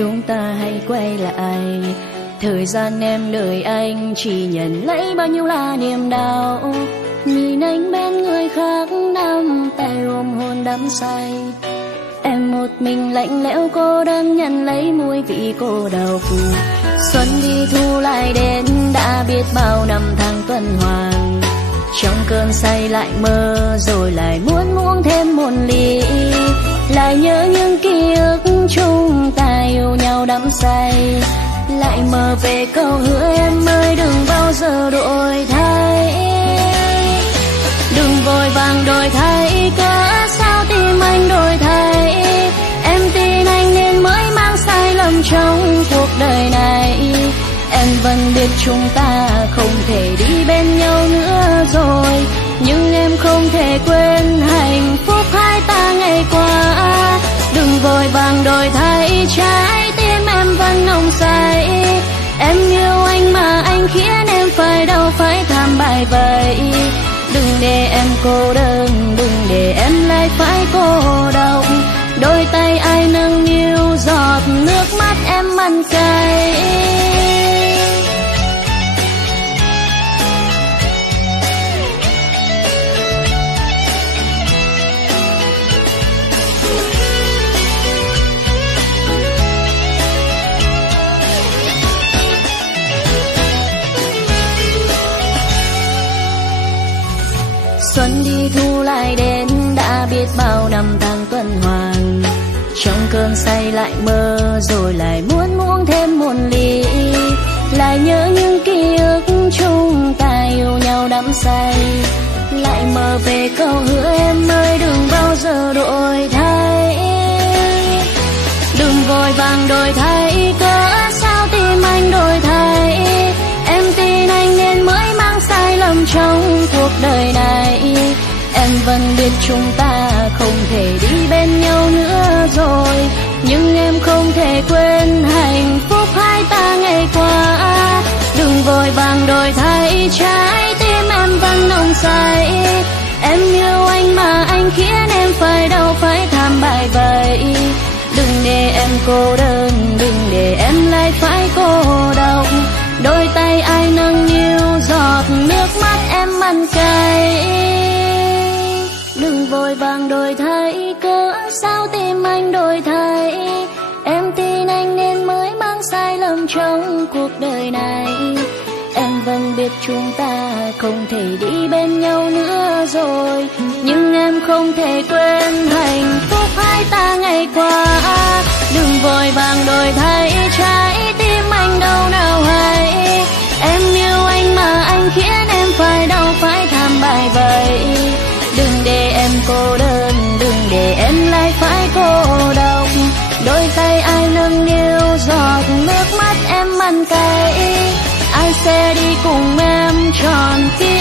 chúng ta hãy quay lại. Thời gian em đợi anh chỉ nhận lấy bao nhiêu là niềm đau. Nhìn anh bên người khác nắm tay ôm hôn đắm say. Em một mình lạnh lẽo cô đơn nhận lấy mùi vị cô độc. Xuân đi thu lại đến đã biết bao năm tháng tuần hoàn. Trong cơn say lại mơ rồi lại muốn thêm một ly. Lại nhớ những ký ức chúng ta yêu nhau đắm say. Lại mơ về câu hứa em ơi đừng bao giờ đổi thay. Đừng vội vàng đổi thay, cớ sao tim anh đổi thay. Em tin anh nên mới mang sai lầm trong cuộc đời này. Em vẫn biết chúng ta không thể đi bên nhau nữa rồi, nhưng em không thể quên hạnh phúc hai ta ngày qua. Đừng vội vàng đổi thay, trái tim em vẫn nồng say. Em yêu anh mà anh khiến em phải đau phải tham bại vậy. Đừng để em cô đơn, đừng để em lại phải cô độc. Đôi tay ai nâng niu giọt nước mắt em mặn cay. Xuân đi thu lại đến đã biết bao năm tháng tuần hoàn. Trong cơn say lại mơ rồi lại muốn thêm một ly. Lại nhớ những ký ức chúng ta yêu nhau đắm say. Lại mơ về câu hứa em ơi đừng bao giờ đổi thay. Đừng vội vàng đổi thay, cớ sao tim anh đổi thay. Em tin anh nên mới mang sai lầm trong cuộc đời này. Em vẫn biết chúng ta không thể đi bên nhau nữa rồi, nhưng em không thể quên hạnh phúc hai ta ngày qua. Đừng vội vàng đổi thay, trái tim em vẫn nồng say. Em yêu anh mà anh khiến em phải đau phải tham bại vậy. Đừng để em cô đơn, đừng để em lại phải cô độc. Đôi tay ai nâng niu giọt nước mắt em mặn cay. Đừng vội vàng đổi thay, cớ sao tim anh đổi thay. Em tin anh nên mới mang sai lầm trong cuộc đời này. Em vẫn biết chúng ta không thể đi bên nhau nữa rồi, nhưng em không thể quên hạnh phúc hai ta ngày qua. Đừng vội vàng đổi thay, trái tim anh đâu nào hay. Em yêu anh mà anh khiến em phải đau phải tham bại vậy. Đừng để em cô đơn, đừng để em lại phải cô độc. Đôi tay ai nâng niu giọt nước mắt em mặn cay. Ai sẽ đi cùng em tròn kia